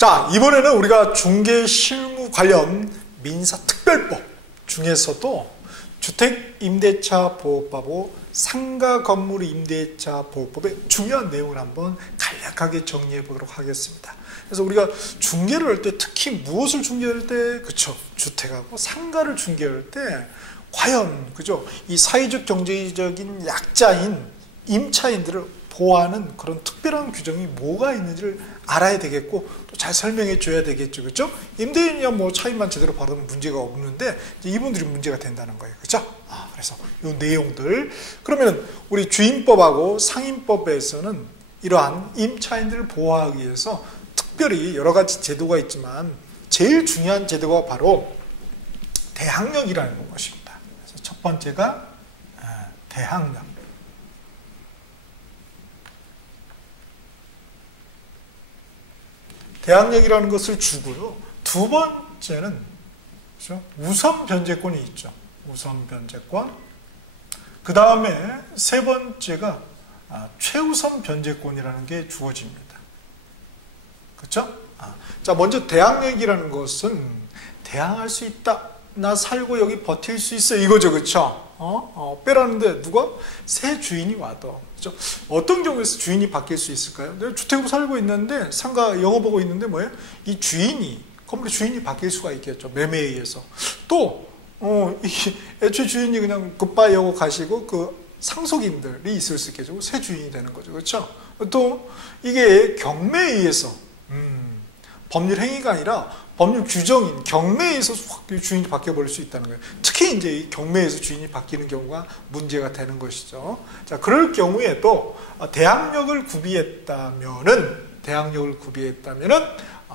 자, 이번에는 우리가 중개실무 관련 민사특별법 중에서도 주택임대차보호법하고 상가건물임대차보호법의 중요한 내용을 한번 간략하게 정리해 보도록 하겠습니다. 그래서 우리가 중개를 할 때 특히 무엇을 중개할 때, 그쵸, 주택하고 상가를 중개할 때 과연, 그죠, 이 사회적 경제적인 약자인 임차인들을 보호하는 그런 특별한 규정이 뭐가 있는지를 알아야 되겠고 또 잘 설명해 줘야 되겠죠, 그렇죠? 임대인이야 뭐 차임만 제대로 받으면 문제가 없는데 이분들이 문제가 된다는 거예요, 그렇죠? 그래서 이 내용들, 그러면 우리 주임법하고 상임법에서는 이러한 임차인들을 보호하기 위해서 특별히 여러 가지 제도가 있지만 제일 중요한 제도가 바로 대항력이라는 것입니다. 그래서 첫 번째가 대항력. 대항력이라는 것을 주고요. 두 번째는, 그렇죠? 우선 변제권이 있죠. 우선 변제권. 그 다음에 세 번째가 최우선 변제권이라는 게 주어집니다. 그렇죠? 자, 먼저 대항력이라는 것은 대항할 수 있다. 나 살고 여기 버틸 수 있어. 이거죠, 그렇죠? 빼라는데 누가? 새 주인이 와도. 그렇죠? 어떤 경우에서 주인이 바뀔 수 있을까요? 내가 주택으로 살고 있는데 상가 영업하고 있는데 뭐예요? 이 주인이, 건물의 주인이 바뀔 수가 있겠죠. 매매에 의해서. 또 애초에 주인이 그냥 굿바이 하고 가시고 그 상속인들이 있을 수 있겠죠. 새 주인이 되는 거죠. 그렇죠? 또 이게 경매에 의해서 법률 행위가 아니라 법률 규정인 경매에 의해서 주인이 바뀌어버릴 수 있다는 거예요. 특히 이제 이 경매에서 주인이 바뀌는 경우가 문제가 되는 것이죠. 자, 그럴 경우에도 대항력을 구비했다면은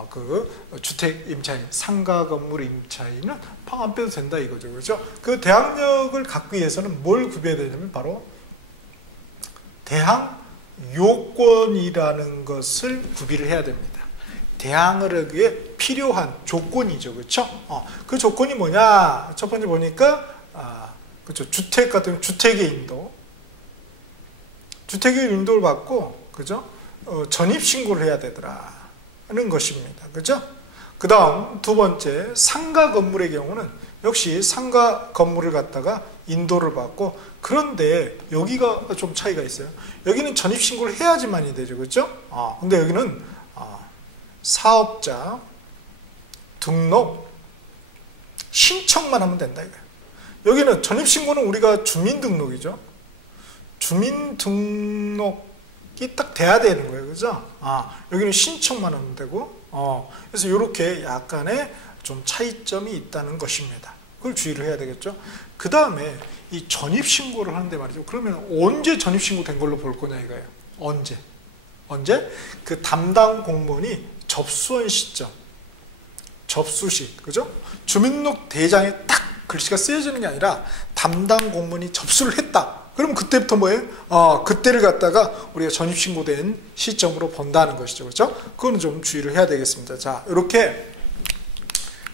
그 주택 임차인, 상가 건물 임차인은 방 안 빼도 된다 이거죠, 그렇죠? 그 대항력을 갖기 위해서는 뭘 구비해야 되냐면 바로 대항 요건이라는 것을 구비를 해야 됩니다. 대항을 하기 위해 필요한 조건이죠, 그렇죠? 그 조건이 뭐냐? 첫 번째 보니까 그렇죠, 주택 같은 주택의 인도, 주택의 인도를 받고, 그죠? 전입 신고를 해야 되더라는 것입니다, 그죠? 그 다음 두 번째, 상가 건물의 경우는 역시 상가 건물을 갖다가 인도를 받고, 그런데 여기가 좀 차이가 있어요. 여기는 전입 신고를 해야지만이 되죠, 그렇죠? 근데 여기는 사업자 등록 신청만 하면 된다 이거예요. 여기는 전입신고는 우리가 주민등록이죠. 주민등록이 딱 돼야 되는 거예요, 그죠? 여기는 신청만 하면 되고, 그래서 이렇게 약간의 좀 차이점이 있다는 것입니다. 그걸 주의를 해야 되겠죠. 그 다음에 이 전입신고를 하는데 말이죠. 그러면 언제 전입신고 된 걸로 볼 거냐 이거예요. 언제? 그 담당 공무원이 접수한 시점, 접수시, 그죠? 주민등록 대장에 딱 글씨가 쓰여지는 게 아니라 담당 공무원이 접수를 했다. 그러면 그때부터 뭐예요? 그때를 갖다가 우리가 전입신고된 시점으로 본다는 것이죠, 그렇죠? 그거는 좀 주의를 해야 되겠습니다. 자, 이렇게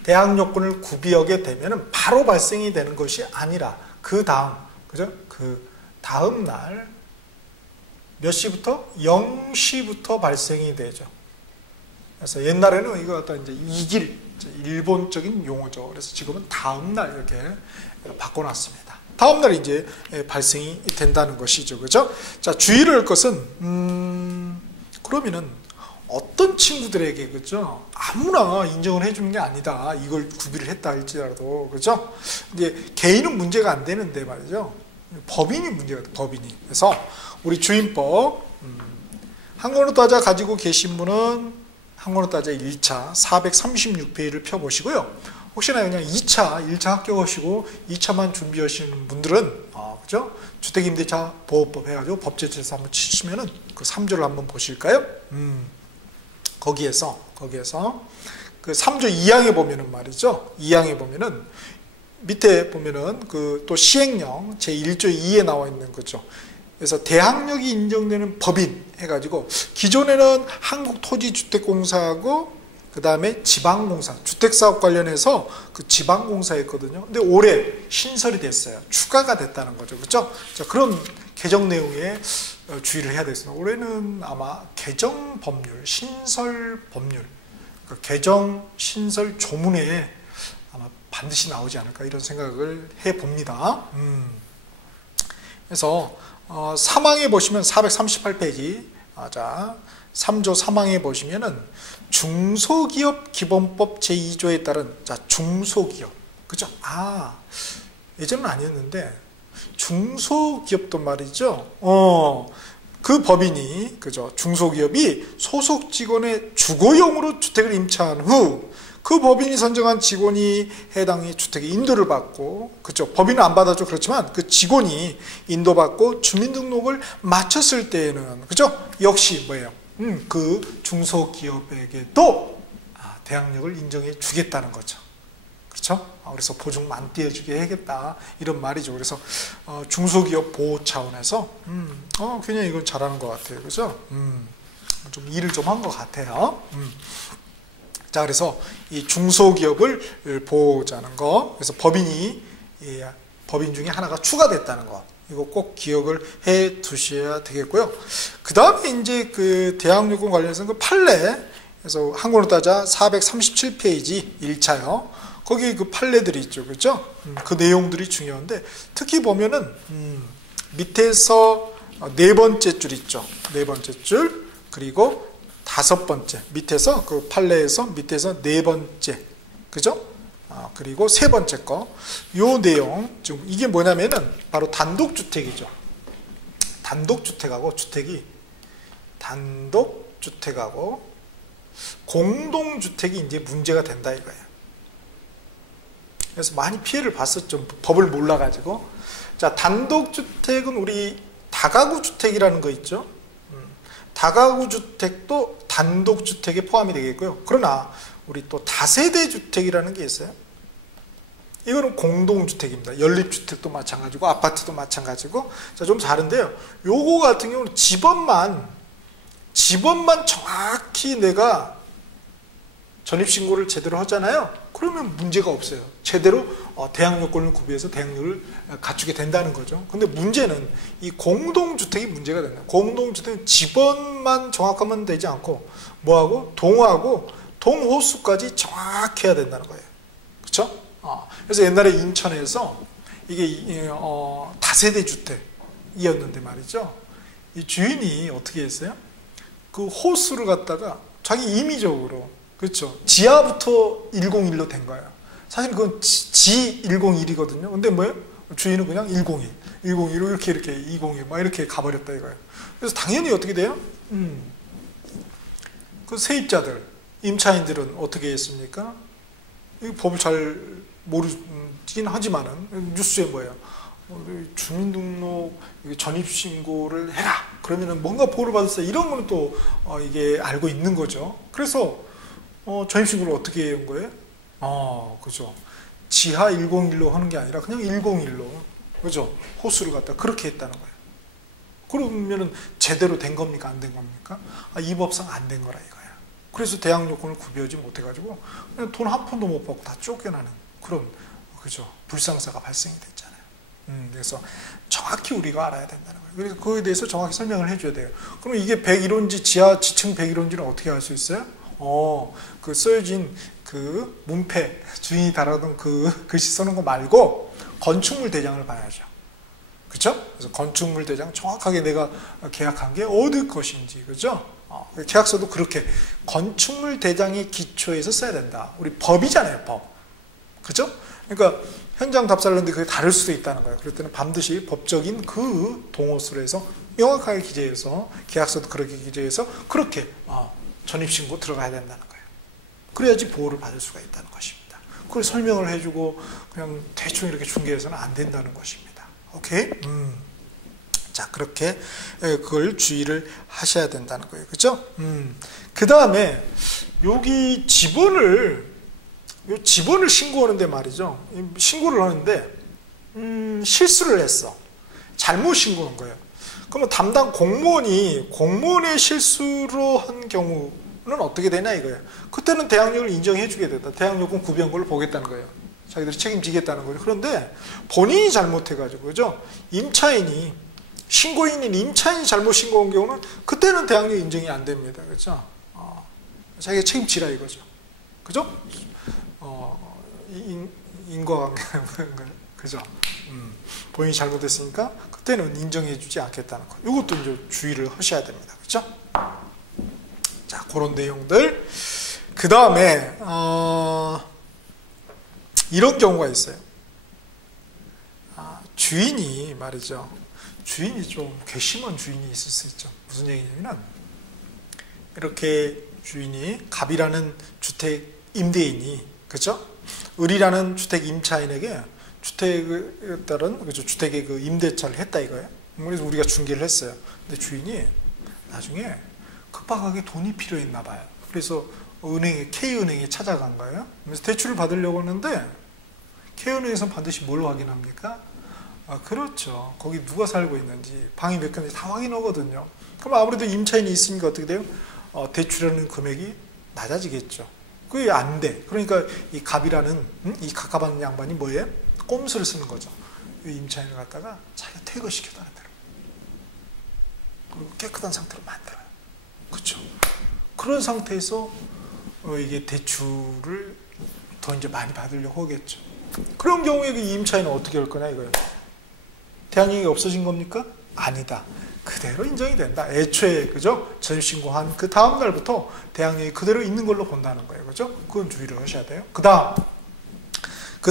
대항 요건을 구비하게 되면은 바로 발생이 되는 것이 아니라 그 다음, 그죠? 그 다음 날 몇 시부터? 0시부터 발생이 되죠. 그래서 옛날에는 이거 갖다 이제 이길, 일본적인 용어죠. 그래서 지금은 다음날 이렇게 바꿔놨습니다. 다음날 이제 발생이 된다는 것이죠, 그죠? 자, 주의를 할 것은, 그러면은 어떤 친구들에게, 그죠? 아무나 인정을 해주는 게 아니다. 이걸 구비를 했다 할지라도, 그죠? 이제 개인은 문제가 안 되는데 말이죠. 법인이 문제가 돼, 법인이. 그래서 우리 주임법, 한권호 따자 가지고 계신 분은 한권호 따자 1차 436페이지를 펴보시고요. 혹시나 그냥 2차, 1차 합격하시고 2차만 준비하시는 분들은, 그죠? 주택임대차 보호법 해가지고 법제처에서 한번 치시면은 그 3조를 한번 보실까요? 거기에서 그 3조 2항에 보면은 말이죠. 2항에 보면은 밑에 보면은 그 또 시행령 제1조 2에 나와 있는 거죠. 그래서 대항력이 인정되는 법인 해가지고 기존에는 한국토지주택공사하고 그 다음에 지방공사, 주택사업 관련해서 그 지방공사였거든요. 근데 올해 신설이 됐어요. 추가가 됐다는 거죠. 그렇죠? 자, 그런 개정 내용에 주의를 해야 되겠습니다. 올해는 아마 개정 법률, 신설 법률, 그 개정 신설 조문에 아마 반드시 나오지 않을까 이런 생각을 해봅니다. 그래서 3항에 보시면 438페이지 자 3조 3항에 보시면은 중소기업 기본법 제2조에 따른 자 중소기업 그죠? 예전은 아니었는데 중소기업도 말이죠. 그 법인이 그죠? 중소기업이 소속 직원의 주거용으로 주택을 임차한 후 그 법인이 선정한 직원이 해당의 주택에 인도를 받고 그죠? 법인은 안 받아줘 그렇지만 그 직원이 인도받고 주민등록을 마쳤을 때에는 그죠? 역시 뭐예요? 그 중소기업에게도 대항력을 인정해 주겠다는 거죠. 그렇죠? 그래서 보증금 안 떼어주게 해야겠다 이런 말이죠. 그래서 중소기업 보호 차원에서 그냥 이건 잘하는 것 같아요. 그죠? 좀 일을 좀 한 것 같아요. 자, 그래서 이 중소기업을 보호하자는 거, 그래서 법인 중에 하나가 추가됐다는 거, 이거 꼭 기억을 해 두셔야 되겠고요. 그 다음에 이제 그 대항요금 관련해서는 그 판례, 그래서 한국으로 따자 437페이지 1차요. 거기 그 판례들이 있죠. 그죠? 그 내용들이 중요한데, 특히 보면은, 밑에서 네 번째 줄 있죠. 네 번째 줄, 그리고 다섯 번째 밑에서 그 판례에서 밑에서 네 번째 그죠? 그리고 세 번째 거 요 내용 지금 이게 뭐냐면은 바로 단독주택이죠. 단독주택하고 단독주택하고 공동주택이 이제 문제가 된다 이거예요. 그래서 많이 피해를 봤었죠. 법을 몰라가지고. 자, 단독주택은 우리 다가구 주택이라는 거 있죠. 다가구 주택도 단독주택에 포함이 되겠고요. 그러나 우리 또 다세대 주택이라는 게 있어요. 이거는 공동주택입니다. 연립주택도 마찬가지고 아파트도 마찬가지고. 자, 좀 다른데요. 요거 같은 경우는 집원만 정확히 내가 전입신고를 제대로 하잖아요. 그러면 문제가 없어요. 제대로 대항요건을 구비해서 대항력을 갖추게 된다는 거죠. 근데 문제는 이 공동주택이 문제가 된다. 공동주택은 집원만 정확하면 되지 않고 뭐하고 동하고 동호수까지 정확해야 된다는 거예요. 그렇죠? 그래서 옛날에 인천에서 이게 다세대 주택이었는데 말이죠. 이 주인이 어떻게 했어요? 그 호수를 갖다가 자기 임의적으로 그렇죠. 지하부터 101로 된 거예요. 사실 그건 지 101이거든요. 근데 뭐예요? 주인은 그냥 101, 101로 이렇게 201 막 이렇게 가버렸다 이거예요. 그래서 당연히 어떻게 돼요? 그 세입자들, 임차인들은 어떻게 했습니까? 이 법을 잘 모르긴 하지만은 뉴스에 뭐예요? 주민등록 전입신고를 해라. 그러면은 뭔가 보호를 받았어요. 이런 거는 또 이게 알고 있는 거죠. 그래서 전입신고를 어떻게 한 거예요? 그죠. 지하 101로 하는 게 아니라 그냥 101로, 그죠. 호수를 갖다 그렇게 했다는 거예요. 그러면은 제대로 된 겁니까? 안 된 겁니까? 이 법상 안 된 거라 이거예요. 그래서 대항요건을 구비하지 못해가지고 그냥 돈 한 푼도 못 받고 다 쫓겨나는 그런, 그죠. 불상사가 발생이 됐잖아요. 그래서 정확히 우리가 알아야 된다는 거예요. 그래서 그거에 대해서 정확히 설명을 해줘야 돼요. 그럼 이게 101호인지 지하 지층 101호인지는 어떻게 알 수 있어요? 그 써진 그 문패, 주인이 달아둔 그 글씨 써놓은 거 말고 건축물 대장을 봐야죠. 그쵸? 그래서 건축물 대장 정확하게 내가 계약한 게 어디 것인지, 그죠? 계약서도 그렇게 건축물 대장의 기초에서 써야 된다. 우리 법이잖아요, 법. 그죠? 그러니까 현장 답사하는데 그게 다를 수도 있다는 거예요. 그럴 때는 반드시 법적인 그 동호수로 해서 명확하게 기재해서 계약서도 그렇게 기재해서 그렇게 전입신고 들어가야 된다는 거예요. 그래야지 보호를 받을 수가 있다는 것입니다. 그걸 설명을 해주고 그냥 대충 이렇게 중개해서는 안 된다는 것입니다. 오케이? 자, 그렇게 그걸 주의를 하셔야 된다는 거예요. 그죠? 그 다음에 여기 집원을 신고하는데 말이죠. 신고를 하는데 실수를 했어. 잘못 신고한 거예요. 그러면 담당 공무원의 실수로 한 경우는 어떻게 되냐 이거예요. 그때는 대항력을 인정해 주게 됐다. 대항요건 구비한 걸로 보겠다는 거예요. 자기들이 책임지겠다는 거죠. 그런데 본인이 잘못해가지고, 그죠? 신고인인 임차인이 잘못 신고한 경우는 그때는 대항력 인정이 안 됩니다. 그렇죠? 자기가 책임지라 이거죠. 그죠? 인과관계 그죠? 본인이 잘못했으니까 그때는 인정해주지 않겠다는 거. 이것도 이제 주의를 하셔야 됩니다. 그죠? 자, 그런 내용들. 그 다음에 이런 경우가 있어요. 주인이 말이죠. 주인이 좀 괘씸한 주인이 있을 수 있죠. 무슨 얘기냐면 이렇게 주인이 갑이라는 주택 임대인이 그죠? 을이라는 주택 임차인에게 주택에 따른 그죠? 주택의 그 임대차를 했다 이거예요. 그래서 우리가 중개를 했어요. 근데 주인이 나중에 급박하게 돈이 필요했나 봐요. 그래서 K은행에 찾아간 거예요. 그래서 대출을 받으려고 하는데 K은행에서 반드시 뭘 확인합니까? 그렇죠. 거기 누가 살고 있는지 방이 몇 개인지 다 확인하거든요. 그럼 아무래도 임차인이 있으니까 어떻게 돼요? 대출하는 금액이 낮아지겠죠. 그게 안 돼. 그러니까 이 갑이라는 이 갑갑한 양반이 뭐예요? 꼼수를 쓰는 거죠. 이 임차인을 갖다가 자기가 퇴거시켜달라. 그리고 깨끗한 상태로 만들어요. 그렇죠. 그런 상태에서 이게 대출을 더 이제 많이 받으려고 하겠죠. 그런 경우에 이 임차인은 어떻게 할 거냐 이거예요. 대항력이 없어진 겁니까? 아니다. 그대로 인정이 된다. 애초에 그죠? 전입신고한 그 다음 날부터 대항력이 그대로 있는 걸로 본다는 거예요. 그죠? 그건 주의를 하셔야 돼요. 그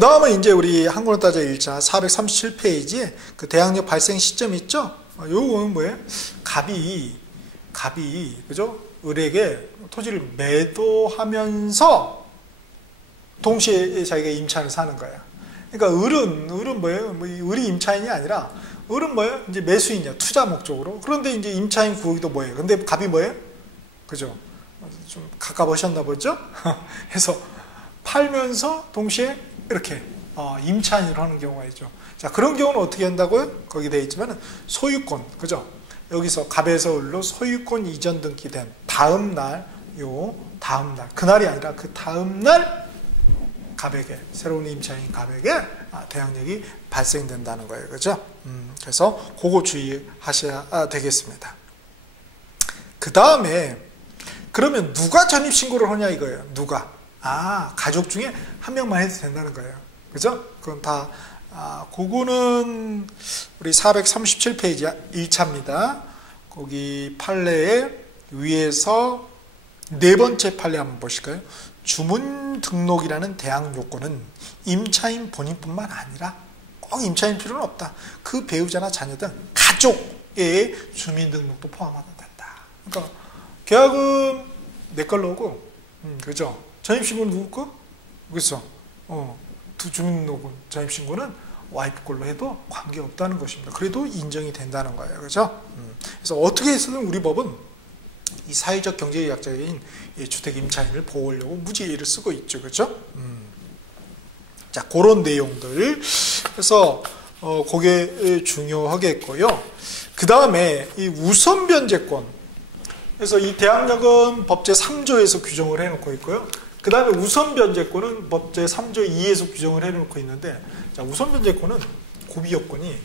다음은 이제 우리 한국론따자 1차 437페이지에 그 대항력 발생 시점 있죠? 요거는 뭐예요? 갑이 그죠? 을에게 토지를 매도하면서 동시에 자기가 임차인을 사는 거예요. 그러니까 을은 뭐예요? 을이 임차인이 아니라 을은 뭐예요? 이제 매수인이야. 투자 목적으로. 그런데 이제 임차인 구하기도 뭐예요? 근데 갑이 뭐예요? 그죠? 좀 가까우셨나 보죠? 해서 팔면서 동시에 이렇게 임차인을 하는 경우가 있죠. 자, 그런 경우는 어떻게 한다고요? 거기 되어 있지만은 소유권, 그죠? 여기서 갑에서 을로 소유권 이전 등기된 다음 날, 그날이 아니라 그 다음 날 갑에게, 새로운 임차인 갑에게 대항력이 발생된다는 거예요. 그죠? 그래서 그거 주의하셔야 되겠습니다. 그 다음에 그러면 누가 전입신고를 하냐 이거예요. 누가? 가족 중에 한 명만 해도 된다는 거예요. 그죠? 그건 다 그거는 우리 437페이지 1차입니다. 거기 판례에 위에서 네 번째 판례 한번 보실까요? 주문 등록이라는 대항 요건은 임차인 본인뿐만 아니라 꼭 임차인 필요는 없다. 그 배우자나 자녀 등 가족의 주민등록도 포함하면 된다. 그러니까 계약은 내 걸로 오고, 그죠? 전입신고는 누구 거? 그렇죠? 주민등록은 전입신고는 와이프 걸로 해도 관계없다는 것입니다. 그래도 인정이 된다는 거예요. 그죠? 그래서 어떻게 해서든 우리 법은 이 사회적 경제의 약자인 주택 임차인을 보호하려고 무지개를 쓰고 있죠. 그죠? 자, 그런 내용들. 그래서 그게 중요하겠고요. 그 다음에 이 우선 변제권. 그래서 이 대항력은 법제 3조에서 규정을 해놓고 있고요. 그 다음에 우선 변제권은 법제 3조 2에서 규정을 해놓고 있는데, 자, 우선 변제권은 구비 요건이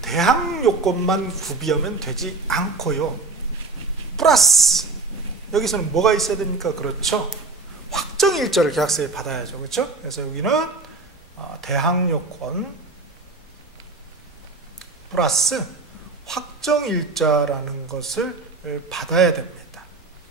대항 요건만 구비하면 되지 않고요. 플러스 여기서는 뭐가 있어야 됩니까? 그렇죠. 확정 일자를 계약서에 받아야죠. 그렇죠? 그래서 여기는 대항 요건 플러스 확정 일자라는 것을 받아야 됩니다.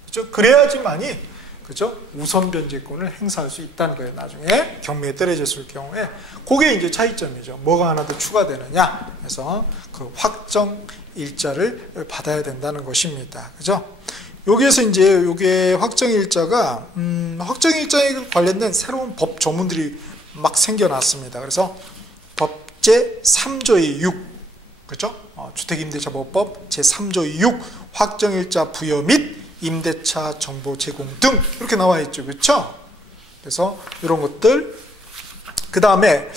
그렇죠? 그래야지만이 그죠? 우선 변제권을 행사할 수 있다는 거예요. 나중에 경매에 떨어졌을 경우에 그게 이제 차이점이죠. 뭐가 하나 더 추가되느냐? 그래서 그 확정 일자를 받아야 된다는 것입니다. 그죠? 여기에서 이제 요게 확정 일자가 확정 일자에 관련된 새로운 법 조문들이 막 생겨났습니다. 그래서 법제 3조의 6, 그죠? 주택임대차보호법 제 3조의 6 확정 일자 부여 및 임대차 정보 제공 등 이렇게 나와 있죠. 그렇죠? 그래서 이런 것들 그 다음에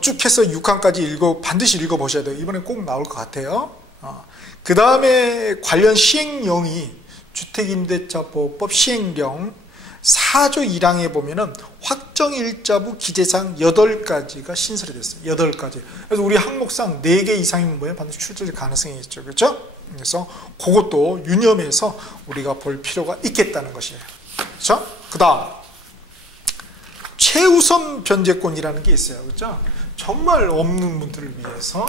쭉 해서 6항까지 반드시 읽어보셔야 돼요. 이번에 꼭 나올 것 같아요. 그 다음에 관련 시행령이 주택임대차보호법 시행령 4조 1항에 보면은 확정일자부 기재사항 8가지가 신설이 됐어요. 8가지. 그래서 우리 항목상 4개 이상이면 뭐예요? 반드시 출제될 가능성이 있죠. 그렇죠? 그래서 그것도 유념해서 우리가 볼 필요가 있겠다는 것이에요. 그렇죠? 그 다음 최우선 변제권이라는 게 있어요. 그렇죠? 정말 없는 분들을 위해서.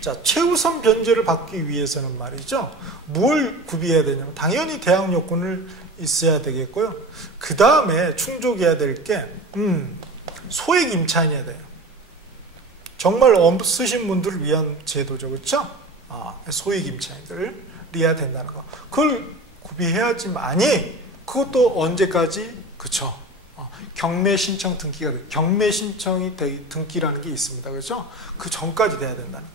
자, 최우선 변제를 받기 위해서는 말이죠. 뭘 구비해야 되냐면 당연히 대학 요건을 있어야 되겠고요. 그 다음에 충족해야 될 게 소액 임차인이어야 돼요. 정말 없으신 분들을 위한 제도죠. 그렇죠? 소액 임차인들을 해야 된다는 거. 그걸 구비해야지만이 그것도 언제까지? 그렇죠? 경매 신청 등기가 돼. 경매 신청이 등기라는 게 있습니다. 그렇죠? 그 전까지 돼야 된다는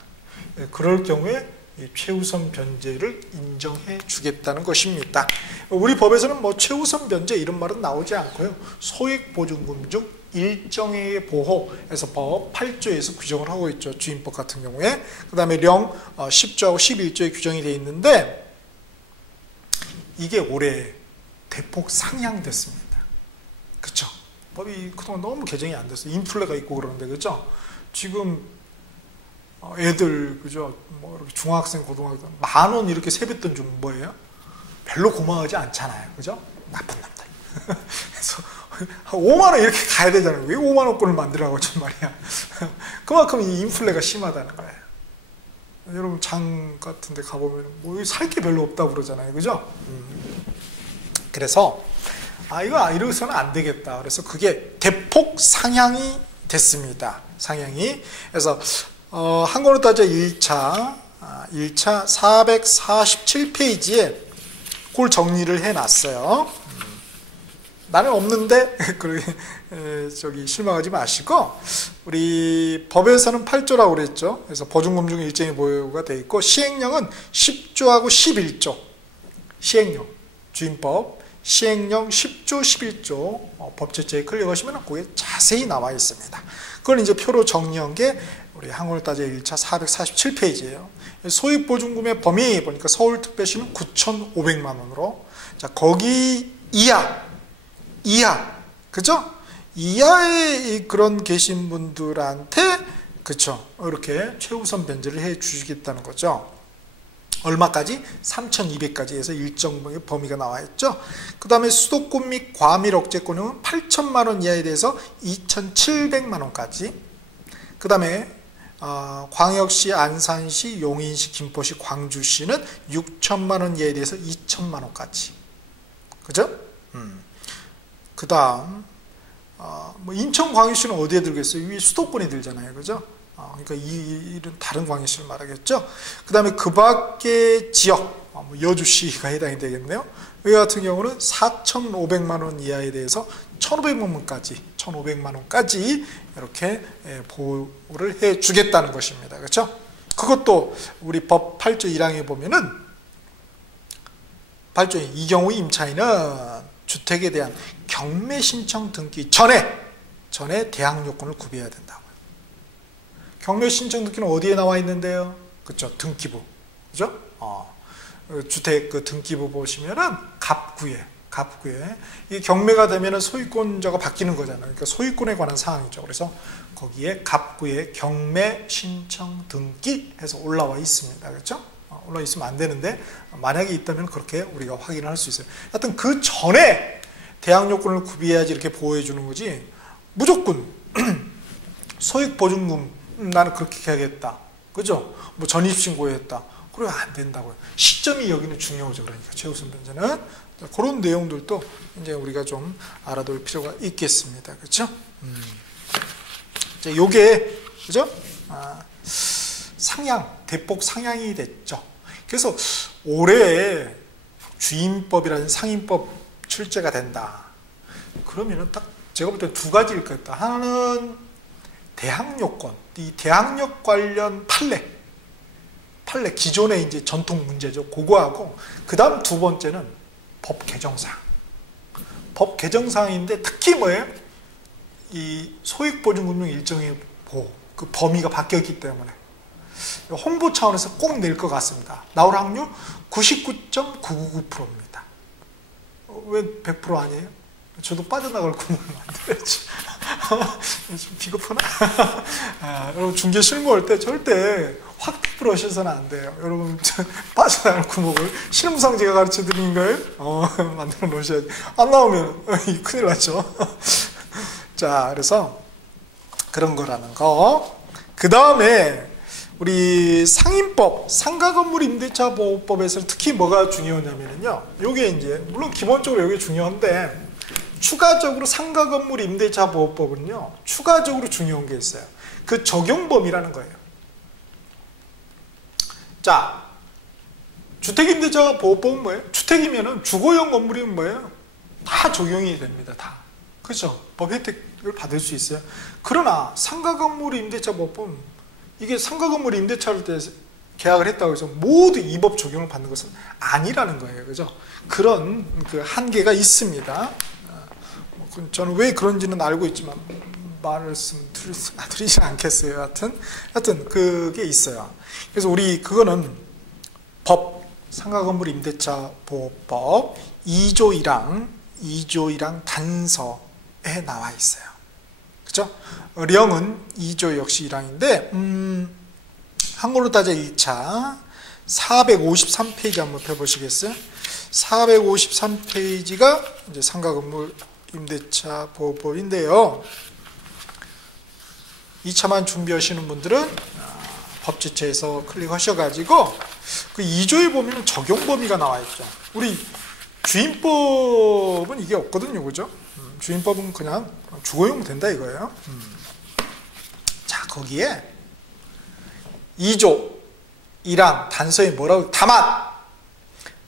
거예요. 그럴 경우에 최우선 변제를 인정해 주겠다는 것입니다. 우리 법에서는 뭐 최우선 변제 이런 말은 나오지 않고요. 소액 보증금 중 일정의 보호에서 법 8조에서 규정을 하고 있죠. 주임법 같은 경우에. 그 다음에 령 10조하고 11조에 규정이 되어 있는데 이게 올해 대폭 상향됐습니다. 그렇죠? 법이 그동안 너무 개정이 안 됐어요. 인플레가 있고 그러는데, 그렇죠? 지금 애들, 그죠? 뭐 이렇게 중학생, 고등학생 10,000원 이렇게 세뱃돈 주면 뭐예요? 별로 고마워하지 않잖아요. 그죠? 나쁜 놈들. 그래서 50,000원 이렇게 가야 되잖아요. 왜 50,000원권을 만들라고 전 말이야. 그만큼 이 인플레가 심하다는 거예요. 여러분 장 같은 데 가보면 뭐 살 게 별로 없다고 그러잖아요. 그죠? 그래서 이거 이러서는 안 되겠다. 그래서 그게 대폭 상향이 됐습니다. 상향이. 그래서 한국어로 따져 1차 447페이지에 그걸 정리를 해놨어요. 나는 없는데 저기 실망하지 마시고, 우리 법에서는 8조라고 그랬죠. 그래서 보증금 중 일정의 보호가 되어 있고, 시행령은 10조하고 11조 시행령, 주임법 시행령 10조 11조 법제처에 클릭하시면 거기에 자세히 나와 있습니다. 그걸 이제 표로 정리한 게 우리 한국어로 따져 1차 447페이지예요. 소액 보증금의 범위 보니까 서울특별시는 9,500만 원으로, 자 거기 이하, 그죠? 이하에 그런 계신 분들한테, 그쵸? 이렇게 최우선 변제를 해 주시겠다는 거죠. 얼마까지? 3,200까지 해서 일정 범위가 나와 있죠. 그 다음에 수도권 및 과밀 억제권은 8,000만 원 이하에 대해서 2,700만 원까지. 그 다음에 광역시, 안산시, 용인시, 김포시, 광주시는 6,000만 원 이하에 대해서 2,000만 원까지. 그죠? 그 다음 뭐 인천, 광주시는 어디에 들겠어요? 위 수도권에 들잖아요. 그죠? 그러니까 이런 다른 광역시를 말하겠죠. 그 다음에 그 밖의 지역, 뭐 여주시가 해당이 되겠네요. 이 같은 경우는 4,500만 원 이하에 대해서 1,500만 원까지 이렇게 보호를 해 주겠다는 것입니다. 그렇죠? 그것도 우리 법 8조 1항에 보면은 8조에 이 경우 임차인은 주택에 대한 경매 신청 등기 전에 대항 요건을 구비해야 된다고요. 경매 신청 등기는 어디에 나와 있는데요? 그렇죠? 등기부. 그죠? 주택 그 등기부 보시면은 갑구에 이 경매가 되면은 소유권자가 바뀌는 거잖아요. 그러니까 소유권에 관한 사항이죠. 그래서 거기에 갑구에 경매 신청 등기 해서 올라와 있습니다. 그렇죠? 올라와 있으면 안 되는데 만약에 있다면 그렇게 우리가 확인을 할 수 있어요. 하여튼 그 전에 대항 요건을 구비해야지 이렇게 보호해 주는 거지. 무조건 소액 보증금 나는 그렇게 해야겠다. 그죠? 뭐 전입신고했다. 그러면 안 된다고요. 시점이 여기는 중요하죠. 그러니까 최우선 변제는 그런 내용들도 이제 우리가 좀 알아둘 필요가 있겠습니다. 그렇죠? 이제 요게 그죠? 대폭 상향이 됐죠. 그래서 올해 주임법이라는 상임법 출제가 된다. 그러면은 딱 제가 볼 때 두 가지일 것 같다. 하나는 대항요건, 이 대항력 관련 판례 기존의 이제 전통 문제죠. 그거하고 그 다음 두 번째는 법 개정사항. 법 개정사항인데 특히 뭐예요? 이 소액보증금융 일정의 보호, 그 범위가 바뀌었기 때문에 홍보 차원에서 꼭 낼 것 같습니다. 나올 확률 99.999%입니다. 왜 100% 아니에요? 저도 빠져나갈 구멍을 만들었지. 좀 비겁하나? 여러분 중개 실무할 때 절대 확 100% 하셔서는 안 돼요. 여러분 빠져나갈 구멍을 실무상 제가 가르쳐 드린 거예요? 만들어 놓으셔야지. 안 나오면 큰일 나죠. 자, 그래서 그런 거라는 거. 그 다음에 우리 상인법, 상가건물 임대차 보호법에서 특히 뭐가 중요하냐면요. 요게 이제 물론 기본적으로 이게 중요한데 추가적으로 상가건물 임대차 보호법은요. 추가적으로 중요한 게 있어요. 그 적용 범위라는 거예요. 자, 주택임대차 보호법은 뭐예요? 주택이면은 주거용 건물이면 뭐예요? 다 적용이 됩니다. 다. 그렇죠? 법 혜택을 받을 수 있어요. 그러나 상가건물 임대차 보호법은 이게 상가건물 임대차를 때 계약을 했다고 해서 모두 이 법 적용을 받는 것은 아니라는 거예요. 그죠? 그런 그 한계가 있습니다. 저는 왜 그런지는 알고 있지만 말씀드리지 않겠어요. 하여튼 그게 있어요. 그래서 우리 그거는 법 상가건물 임대차 보호법 2조 1항 단서에 나와 있어요. 그죠? 령은 2조 역시 1항인데 한글로 따져 1차 453페이지 한번 펴보시겠어요? 453페이지가 이제 상가건물 임대차 보호법인데요. 2차만 준비하시는 분들은 법제처에서 클릭하셔가지고 그 2조에 보면 적용 범위가 나와 있죠. 우리 주임법은 이게 없거든요. 그죠? 주임법은 그냥 주거용 된다 이거예요. 자, 거기에 2조 1항 단서에 뭐라고? 다만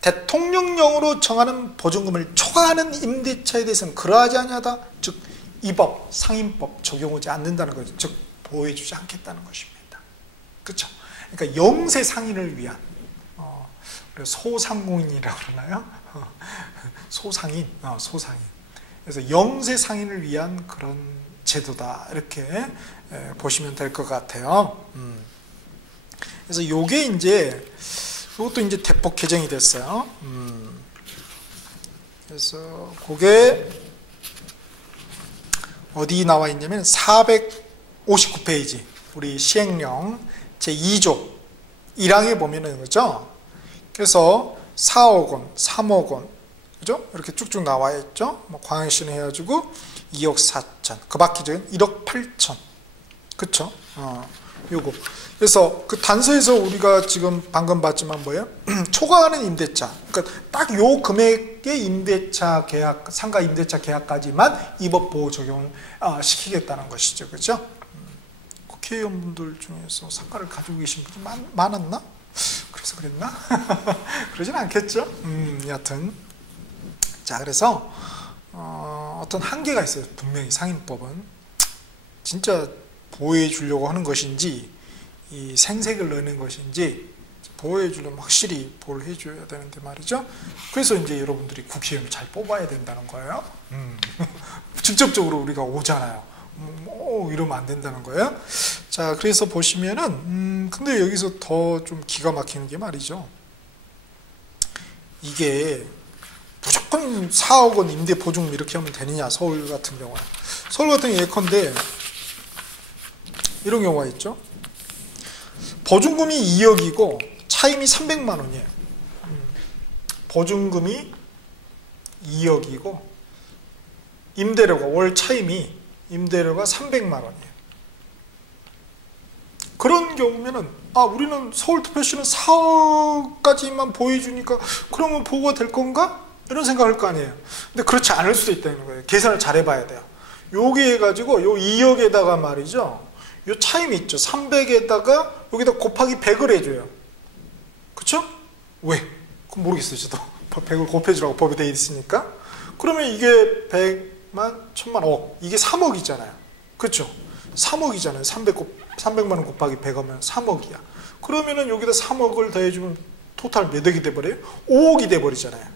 대통령령으로 정하는 보증금을 초과하는 임대차에 대해서는 그러하지 아니하다. 즉 이 법, 상인법 적용하지 않는다는 거죠. 즉 보호해주지 않겠다는 것입니다. 그렇죠? 그러니까 영세 상인을 위한 소상공인이라고 그러나요? 소상인. 그래서 영세 상인을 위한 그런 제도다 이렇게 보시면 될 것 같아요. 그래서 요게 이제 이것도 이제 대폭 개정이 됐어요. 그래서 그게 어디 나와 있냐면 459페이지 우리 시행령 제2조 1항에 보면은 그죠? 그래서 4억 원, 3억 원, 그죠? 이렇게 쭉쭉 나와 있죠? 뭐 광역시는 해가지고 2억 4천, 그 밖에 1억 8천, 그쵸? 요거. 그래서 그 단서에서 우리가 지금 방금 봤지만 뭐예요? 초과하는 임대차. 그러니까 딱 요 금액의 임대차 계약, 상가 임대차 계약까지만 이 법 보호 적용 시키겠다는 것이죠. 그죠? 국회의원분들 중에서 상가를 가지고 계신 분이 많았나? 그래서 그랬나? 그러진 않겠죠? 여하튼. 자, 그래서, 어떤 한계가 있어요. 분명히 상인법은. 진짜 보호해 주려고 하는 것인지, 이 생색을 내는 것인지, 보호해 주려면 확실히 보호를 해줘야 되는데 말이죠. 그래서 이제 여러분들이 국회의원을 잘 뽑아야 된다는 거예요. 직접적으로 우리가 오잖아요. 이러면 안 된다는 거예요. 자, 그래서 보시면은, 근데 여기서 더 좀 기가 막히는 게 말이죠. 이게 무조건 4억 원 임대 보증금 이렇게 하면 되느냐, 서울 같은 경우는. 서울 같은 경우 예컨대 이런 경우가 있죠. 보증금이 2억이고 차임이 300만 원이에요. 보증금이 2억이고 임대료가 월 차임이 임대료가 300만 원이에요. 그런 경우면은 우리는 서울특별시는 4억까지만 보여주니까 그러면 보호가 될 건가? 이런 생각할 거 아니에요. 근데 그렇지 않을 수도 있다는 거예요. 계산을 잘 해봐야 돼요. 요게 해가지고 요 2억에다가 말이죠. 요 차임이 있죠. 300에다가 여기다 곱하기 100을 해줘요. 그쵸? 왜? 그건 모르겠어요. 저도 100을 곱해주라고 법이 되어 있으니까. 그러면 이게 100만, 1000만, 억. 이게 3억이잖아요. 그쵸? 3억이잖아요. 300만 원 곱하기 100 하면 3억이야. 그러면은 여기다 3억을 더해주면 토탈 몇 억이 돼버려요? 5억이 돼버리잖아요.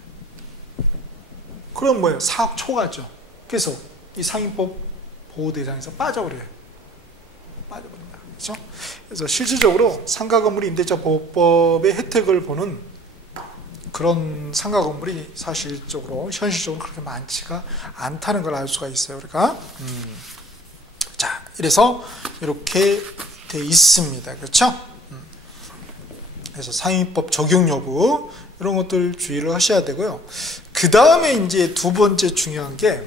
그럼 뭐예요? 4억 초과죠. 그래서 이 상인법 보호 대상에서 빠져버려요. 빠져버린다. 그렇죠? 그래서 실질적으로 상가건물 임대차 보호법의 혜택을 보는 그런 상가건물이 사실적으로 현실적으로 그렇게 많지가 않다는 걸 알 수가 있어요. 우리가 자, 이래서 이렇게 돼 있습니다. 그렇죠? 그래서 상인법 적용 여부 이런 것들 주의를 하셔야 되고요. 그 다음에 이제 두 번째 중요한 게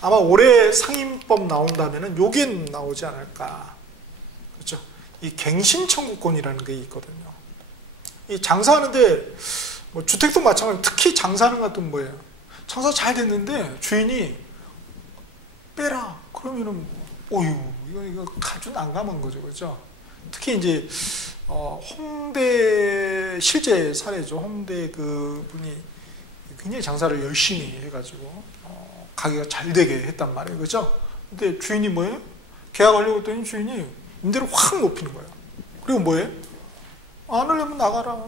아마 올해 상임법 나온다면은 요게 나오지 않을까. 그렇죠? 이 갱신 청구권이라는 게 있거든요. 이 장사하는데 뭐 주택도 마찬가지로 특히 장사하는 것은 뭐예요? 장사 잘 됐는데 주인이 빼라. 그러면은 오유 이거 아주 난감한 거죠, 그렇죠? 특히 이제 홍대 실제 사례죠. 홍대 그 분이 굉장히 장사를 열심히 해가지고 가게가 잘 되게 했단 말이에요, 그렇죠? 근데 주인이 뭐예요? 계약하려고 했더니 주인이 임대를 확 높이는 거예요. 그리고 뭐예요? 안 하려면 나가라.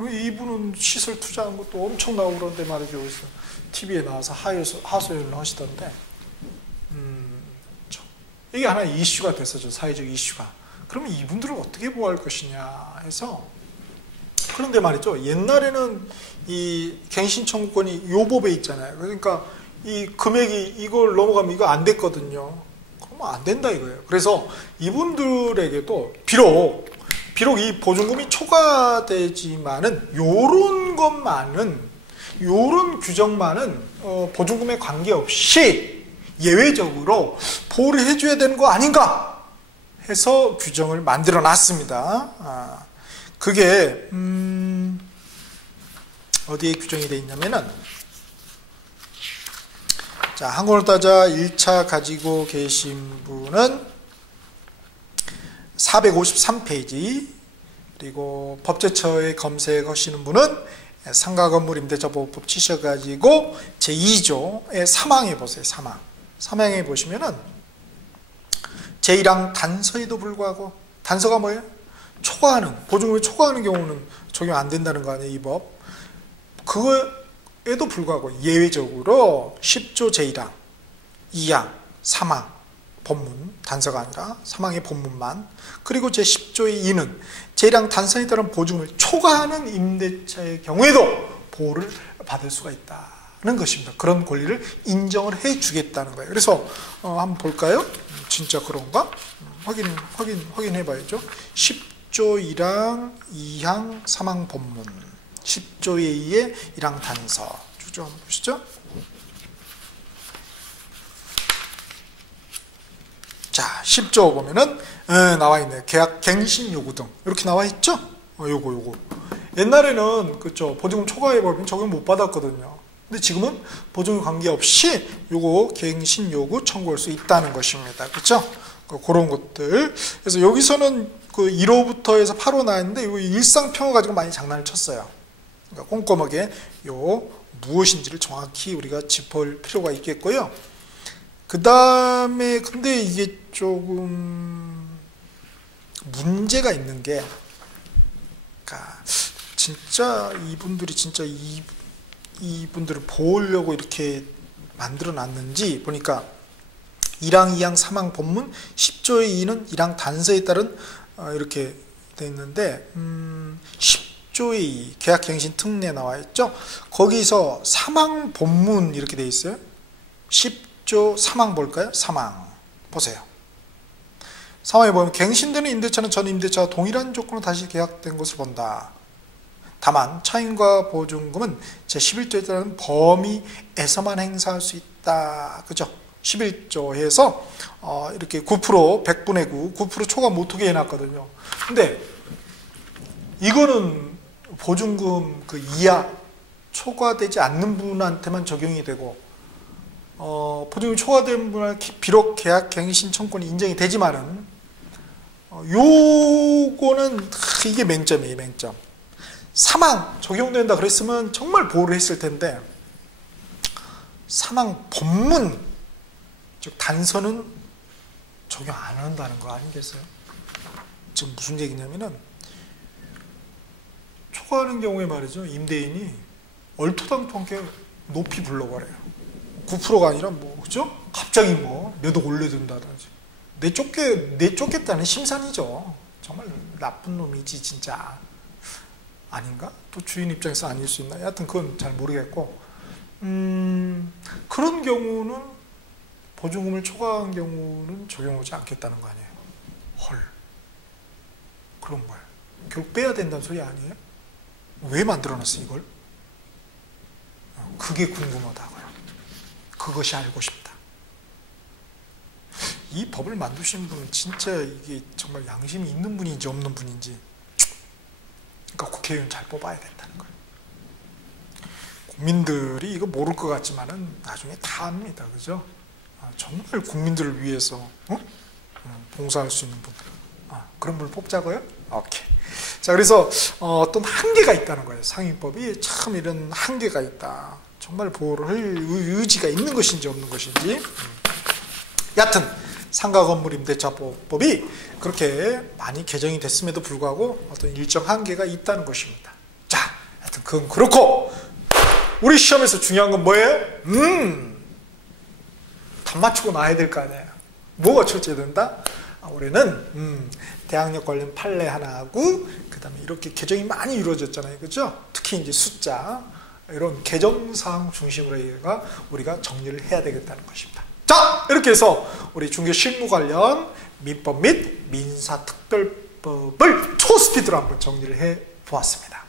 이분은 시설 투자한 것도 엄청나고 그런데 말이죠. 그래서 TV에 나와서 하소연을 하시던데, 이게 하나 이슈가 됐었죠. 사회적 이슈가. 그러면 이분들을 어떻게 보호할 것이냐 해서. 그런데 말이죠. 옛날에는 이 갱신 청구권이 요 법에 있잖아요. 그러니까 이 금액이 이걸 넘어가면 이거 안 됐거든요. 그러면 안 된다 이거예요. 그래서 이분들에게도 비록 이 보증금이 초과되지만은 요런 규정만은 보증금에 관계없이 예외적으로 보호를 해줘야 되는 거 아닌가 해서 규정을 만들어 놨습니다. 그게 어디에 규정이 되어 있냐면은, 자, 한국어따자 1차 가지고 계신 분은 453페이지, 그리고 법제처에 검색하시는 분은 상가건물임대차보호법 치셔가지고 제2조의 3항에 보세요. 3항에 보시면은 제1항 단서에도 불구하고, 단서가 뭐예요? 보증금을 초과하는 경우는 적용 안 된다는 거 아니에요, 이 법. 그거에도 불구하고 예외적으로 10조 제1항, 2항, 3항 본문, 단서가 아니라 3항의 본문만, 그리고 제10조의 2는 제1항 단서에 따른 보증금을 초과하는 임대차의 경우에도 보호를 받을 수가 있다는 것입니다. 그런 권리를 인정을 해주겠다는 거예요. 그래서 한번 볼까요? 진짜 그런가? 확인해 봐야죠. 10조 1항, 2항, 3항 본문, 10조의 2의 1항 단서 쭉 한번 보시죠. 자, 10조 보면은 나와 있네요. 계약 갱신 요구 등 이렇게 나와 있죠. 요거 옛날에는 그렇죠, 보증금 초과해 버리면 적용 못 받았거든요. 근데 지금은 보증금 관계없이 요거 갱신 요구 청구할 수 있다는 것입니다. 그렇죠? 그런 것들. 그래서 여기서는 그 1호부터 해서 8호 나왔는데 이 일상평어 가지고 많이 장난을 쳤어요. 그러니까 꼼꼼하게 요 무엇인지를 정확히 우리가 짚을 필요가 있겠고요. 그 다음에 근데 이게 조금 문제가 있는 게, 그러니까 진짜 이분들이 진짜 이분들을 보호하려고 이렇게 만들어 놨는지 보니까 1항, 2항, 3항 본문 10조의 2는 1항 단서에 따른 이렇게 돼 있는데 10조의 2 계약갱신 특례 나와 있죠. 거기서 3항 본문 이렇게 돼 있어요. 10조 3항 볼까요? 3항 보세요. 3항에 보면 갱신되는 임대차는 전 임대차와 동일한 조건으로 다시 계약된 것을 본다. 다만 차임과 보증금은 제11조에 따른 범위에서만 행사할 수 있다. 그죠? 11조에서 이렇게 9% 100분의 9% 초과 못하게 해놨거든요. 근데 이거는 보증금 그 이하 초과되지 않는 분한테만 적용이 되고, 보증금이 초과된 분한테 비록 계약 갱신 청구권이 인정이 되지만은 요거는 이게 맹점이에요. 맹점. 3항 적용된다 그랬으면 정말 보호를 했을 텐데 3항 본문 즉 단서는 적용 안 한다는 거 아니겠어요? 지금 무슨 얘기냐면은 초과하는 경우에 말이죠, 임대인이 얼토당토하게 높이 불러버려요. 9%가 아니라 뭐, 그죠? 갑자기 뭐 몇 억 올려준다든지. 내쫓겠다는 심산이죠. 정말 나쁜 놈이지 진짜. 아닌가? 또 주인 입장에서 아닐 수 있나? 하여튼 그건 잘 모르겠고, 그런 경우는 보증금을 초과한 경우는 적용하지 않겠다는 거 아니에요? 헐, 그럼 뭐야? 결국 빼야 된다는 소리 아니에요? 왜 만들어놨어 이걸? 그게 궁금하다고요. 그것이 알고 싶다. 이 법을 만드신 분은 진짜 이게 정말 양심이 있는 분인지 없는 분인지, 그러니까 국회의원 잘 뽑아야 된다는 거예요. 국민들이 이거 모를 것 같지만은 나중에 다 압니다. 그죠? 정말 국민들을 위해서 봉사할 수 있는 분, 그런 분을 뽑자고요? 오케이. 자, 그래서 어떤 한계가 있다는 거예요. 상위법이 참 이런 한계가 있다. 정말 보호를 할 의지가 있는 것인지 없는 것인지. 여하튼 상가건물임대차보호법이 그렇게 많이 개정이 됐음에도 불구하고 어떤 일정 한계가 있다는 것입니다. 자, 하여튼 그건 그렇고, 우리 시험에서 중요한 건 뭐예요? 답 맞추고 나야 될 거 아니에요. 뭐가 출제된다? 올해는 대학력 관련 판례 하나하고, 그 다음에 이렇게 개정이 많이 이루어졌잖아요. 그죠? 특히 이제 숫자, 이런 개정사항 중심으로 우리가 정리를 해야 되겠다는 것입니다. 자, 이렇게 해서 우리 중개 실무 관련 민법 및 민사특별법을 초스피드로 한번 정리를 해 보았습니다.